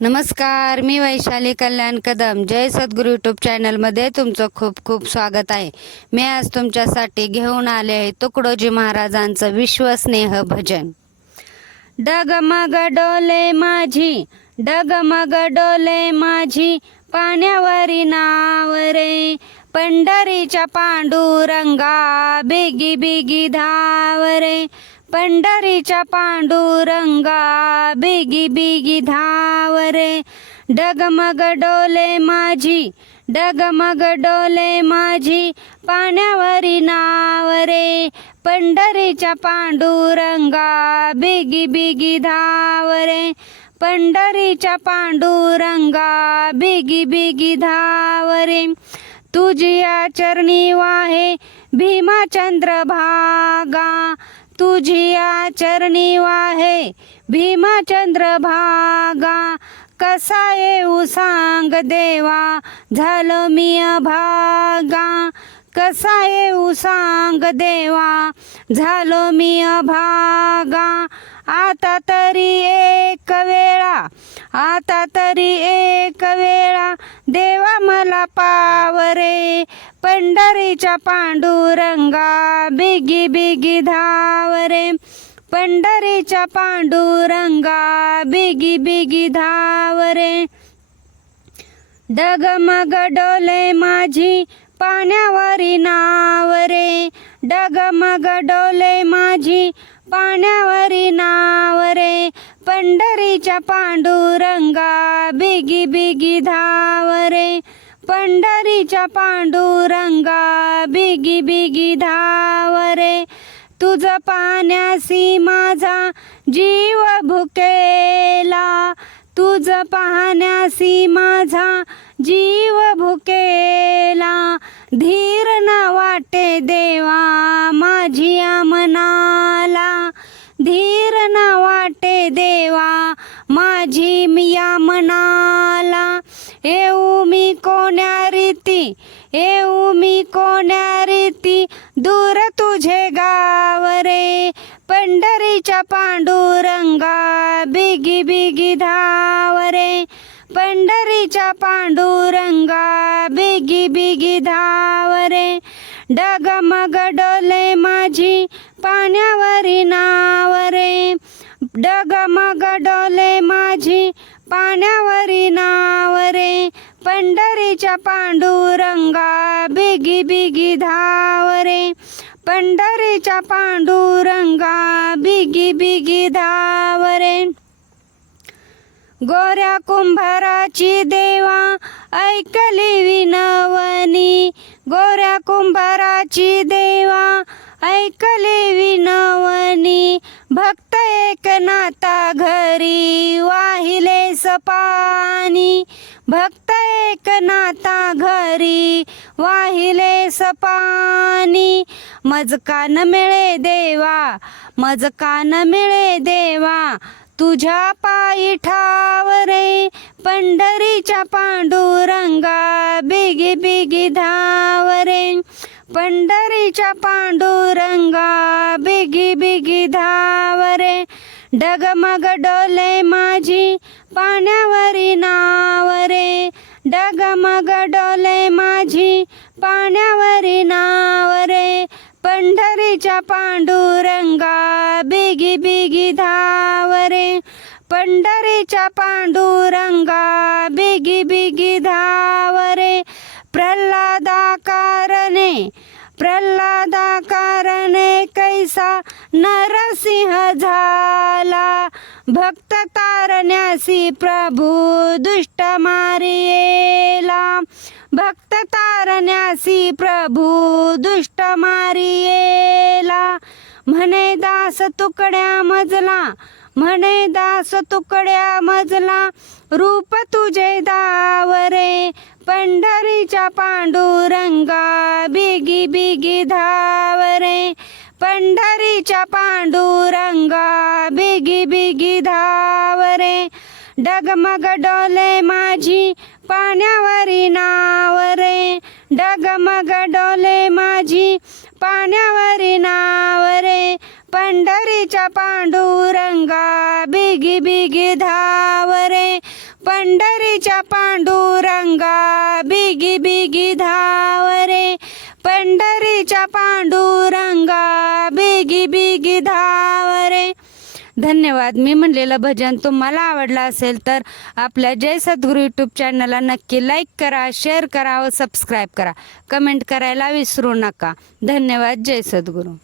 नमस्कार मी वैशाली कल्याण कदम. जय सद्गुरू यूट्यूब चॅनलमध्ये तुमचं खूप खूप स्वागत आहे. मी आज तुमच्यासाठी घेऊन आले आहे तुकडोजी महाराजांचं विश्वस्नेह भजन. डगमग डोले माझी डगमग डोले माझी पाण्यावरी नाव रे. पंढरीच्या पांडुरंगा बिगी बिगी धाव रे. पंढरीच्या पांडुरंगा बिगी बिगी धाव रे डगमग डोले माझी डगमग डोले माझी पाण्यावरी नाव रे पंढरीच्या पांडुरंगा बिगी बिगी धाव रे पंढरीच्या पांडुरंगा बिगी बिगी धावरे. तुझी चरणी वाहे भीमाचंद्र भागा. तुझी चरणी वाहे भीमाचंद्र भागा कसा येऊ सांग देवा झालो मी अभागा कसा येऊ सांग देवा झालो मी अभागा आता तरी एक वेळा आता तरी एक वेळा देवा मला पावरे. पंढरीच्या पांडुरंगा बिगी बिगी धावरे. पंढरीच्या पांडुरंगा बिगी बिगी धावरे. डगमग डोले माझी पाण्यावरी नाव रे डगमग डोले माझी पाण्यावरी नाव रे पंढरीच्या पांडुरंगा बिगी बिगी धाव रे पंढरीच्या पांडुरंगा बिगी बिगी धाव रे तुझ पाहण्यासी माझा जीव भुकेला. तुझ पाहण्यासी माझा जीव भुकेला. धीर न वाटे देवा माझी मनाला ना वाटे देवा माझी मिया मनाला. येऊ मी कोण्या रीती येऊ मी कोण्या रीती दूर तुझे गाव रे पंढरीच्या पांडुरंगा बिगी बिगी धाव रे पंढरीच्या पांडुरंगा बिगी बिगी धाव रे डगमग डोले माझी पाण्यावरी नावरे. डगमग डोले माझी पाण्यावरी नावरे. पंढरीच्या पांडुरंगा बिगी बिगी धावरे. पंढरीच्या पांडुरंगा बिगी बिगी धावरे. गोऱ्या कुंभाराची देवा ऐकली विनवनी. गोऱ्या कुंभाराची देवा ऐकली विनवनी भक्त एकनाथा घरी वाहिले सपानी. भक्त एकनाथा घरी वाहिले सपानी. मजकान मिळे देवा मजकान मिळे देवा. तुझ्या पायी ठावरे पंढरीच्या पांडुरंगा बिगी बिगी धावरे पंढरीच्या पांडुरंगा बिगी बिगी धावरे डगमग डोले माझी पाण्यावरी नावरे डगमग डोले माझी पाण्यावरी नावरे पंढरीच्या पांडुरंगा बिगी बिगी धावरे पंढरीच्या पांडुरंगा बिगी बिगी धावरे प्रल्हादा कारणे कैसा नरसिंह झाला. भक्त तारण्यासी प्रभू दुष्ट मारियेला. भक्त तारण्यासी प्रभू दुष्ट मारियेला. म्हणे दास तुकड्या मजला म्हणे दास तुकड्या मजला रूप तुझे दावरे. पंढरीच्या पांडुरंगा बिगी बिगी धावरे. पंढरीच्या पांडुरंगा बिगी बिगी धावरे. डगमग डोले माझी पाण्यावरी नावरे. डगमग डोले माझी पाण्यावरी नावरे. पंढरीच्या पांडुरंगा बिगी बिगी धावरे. पंढरीच्या पांडुरंगा बिगी बिगी धावरे. पंढरीच्या पांडुरंगा बिगी बिगी धावरे. धन्यवाद मी म्हणलेलं भजन तुम्हाला आवडलं असेल तर आपल्या जय सद्गुरू यूट्यूब चॅनलला नक्की लाईक करा शेअर करा व सबस्क्राईब करा. कमेंट करायला विसरू नका. धन्यवाद जय सद्गुरू.